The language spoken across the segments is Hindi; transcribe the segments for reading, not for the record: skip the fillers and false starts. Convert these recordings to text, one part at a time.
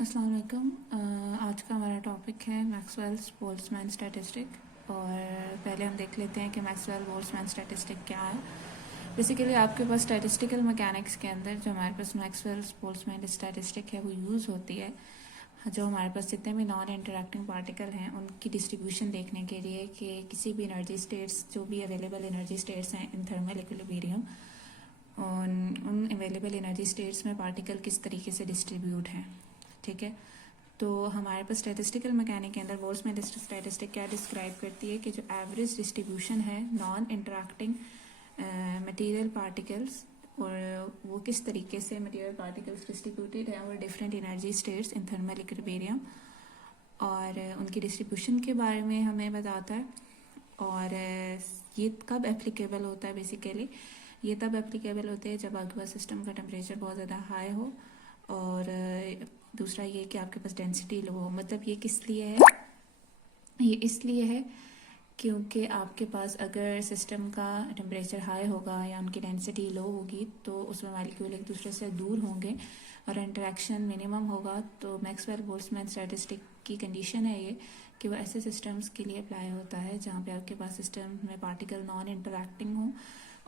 अस्सलाम वालेकुम। आज का हमारा टॉपिक है मैक्सवेल्स बोल्ट्जमैन स्टैटिस्टिक। और पहले हम देख लेते हैं कि मैक्सवेल बोल्ट्जमैन स्टैटिस्टिक क्या है। बेसिकली आपके पास स्टैटिस्टिकल मैकेनिक्स के अंदर जो हमारे पास मैक्सवेल्स बोल्ट्जमैन स्टैटिस्टिक है वो यूज़ होती है जो हमारे पास जितने भी नॉन इंटरैक्टिंग पार्टिकल हैं उनकी डिस्ट्रीब्यूशन देखने के लिए कि किसी भी एनर्जी स्टेट्स जो भी अवेलेबल एनर्जी स्टेट्स हैं इन थर्मल इक्विलिब्रियम उन अवेलेबल एनर्जी स्टेट्स में पार्टिकल किस तरीके से डिस्ट्रीब्यूट हैं। ठीक है, तो हमारे पास स्टैटिस्टिकल मैकेनिक के अंदर बोल्ट्जमैन स्टैटिस्टिक क्या डिस्क्राइब करती है कि जो एवरेज डिस्ट्रीब्यूशन है नॉन इंटरैक्टिंग मटेरियल पार्टिकल्स और वो किस तरीके से मटेरियल पार्टिकल्स डिस्ट्रीब्यूटेड है और different energy states in thermal equilibrium और उनकी डिस्ट्रीब्यूशन के बारे में हमें बताता है। और ये कब एप्लीकेबल होता है, बेसिकली ये तब एप्लीकेबल होते हैं जब आपके पास सिस्टम का टेम्परेचर बहुत ज़्यादा हाई हो और दूसरा ये कि आपके पास डेंसिटी लो हो। मतलब ये किस लिए है, ये इसलिए है क्योंकि आपके पास अगर सिस्टम का टेम्परेचर हाई होगा या उनकी डेंसिटी लो होगी तो उसमें मॉलिक्यूल एक दूसरे से दूर होंगे और इंटरेक्शन मिनिमम होगा। तो मैक्सवेल बोल्ट्जमैन स्टैटिस्टिक की कंडीशन है ये कि वो ऐसे सिस्टम्स के लिए अप्लाई होता है जहाँ पे आपके पास सिस्टम में पार्टिकल नॉन इंटरैक्टिंग हो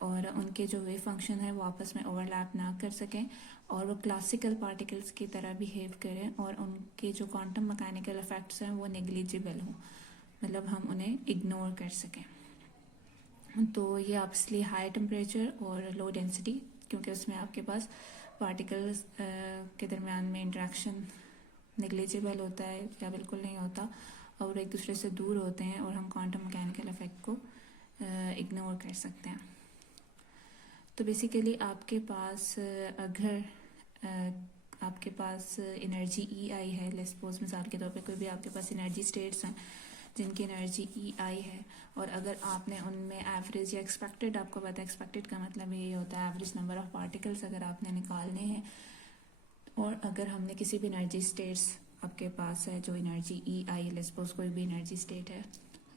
और उनके जो वेव फंक्शन है वो आपस में ओवरलैप ना कर सकें और वो क्लासिकल पार्टिकल्स की तरह बिहेव करें और उनके जो क्वांटम मैकेनिकल इफेक्ट्स हैं वो नेग्लिजिबल हों, मतलब हम उन्हें इग्नोर कर सकें। तो ये ऑब्वियसली हाई टेम्परेचर और लो डेंसिटी, क्योंकि उसमें आपके पास पार्टिकल्स के दरमियान में इंट्रैक्शन नेग्लिजिबल होता है या बिल्कुल नहीं होता और एक दूसरे से दूर होते हैं और हम क्वांटम मैकेनिकल इफेक्ट को इग्नोर कर सकते हैं। तो बेसिकली आपके पास अगर आपके पास एनर्जी ई आई है, लेट्स सपोज मिसाल के तौर पे कोई भी आपके पास एनर्जी स्टेट्स हैं जिनकी एनर्जी ई आई है और अगर आपने उनमें एवरेज या एक्सपेक्टेड, आपको पता है एक्सपेक्टेड का मतलब ये होता है एवरेज नंबर ऑफ पार्टिकल्स अगर आपने निकालने हैं और अगर हमने किसी भी एनर्जी स्टेट्स आपके पास है जो energy E I, let's suppose कोई भी एनर्जी स्टेट है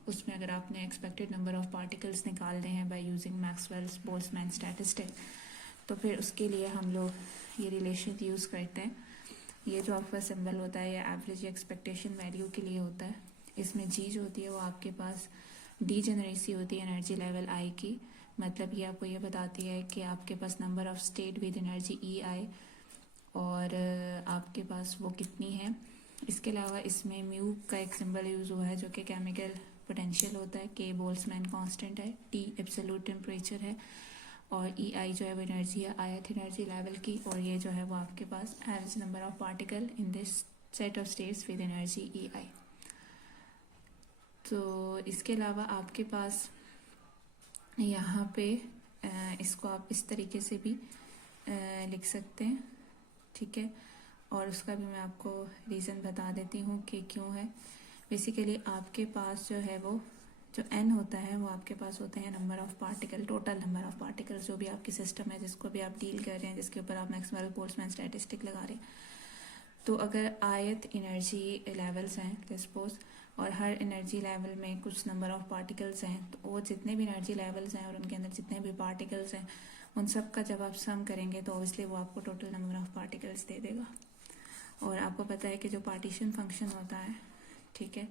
उसमें अगर आपने एक्सपेक्टेड नंबर ऑफ पार्टिकल्स निकालने हैं by using Maxwell's Boltzmann statistic, तो फिर उसके लिए हम लोग ये रिलेशन यूज़ करते हैं। ये जो आपका सिंबल होता है ये एवरेज एक्सपेक्टेशन वैल्यू के लिए होता है। इसमें जी जो होती है वो आपके पास डीजेनरेसी होती है एनर्जी लेवल आई की, मतलब ये आपको ये बताती है कि आपके पास number of state with energy E I और आपके पास वो कितनी है। इसके अलावा इसमें म्यू का एक सिंबल यूज़ हुआ है जो कि केमिकल पोटेंशियल होता है, के बोल्ट्जमैन कांस्टेंट है, टी एब्सोल्यूट टेम्परेचर है और ई आई जो है वो एनर्जी है ith एनर्जी लेवल की और ये जो है वो आपके पास average number of particle in this set of states with energy E I. तो इसके अलावा आपके पास यहाँ पे इसको आप इस तरीके से भी लिख सकते हैं, ठीक है, और उसका भी मैं आपको रीज़न बता देती हूँ कि क्यों है। बेसिकली आपके पास जो है वो जो n होता है वो आपके पास होते हैं number of particle, total number of particle जो भी आपकी सिस्टम है जिसको भी आप डील कर रहे हैं, जिसके ऊपर आप मैक्सवेल बोल्ट्जमैन स्टैटिस्टिक लगा रहे हैं। तो अगर ith एनर्जी लेवल्स हैं सपोज और हर एनर्जी लेवल में कुछ नंबर ऑफ पार्टिकल्स हैं, तो वो जितने भी एनर्जी लेवल्स हैं और उनके अंदर जितने भी पार्टिकल्स हैं उन सब का जब आप सम करेंगे तो ऑब्वियसली वो आपको total number of particles they देगा। और आपको पता है कि जो पार्टीशन फंक्शन होता है, ठीक है,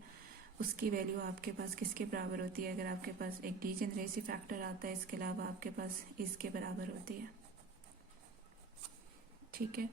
उसकी वैल्यू आपके पास किसके बराबर होती है। अगर आपके पास एक डीजेनरेसी फैक्टर आता है इसके अलावा आपके पास इसके बराबर होती है, ठीक है।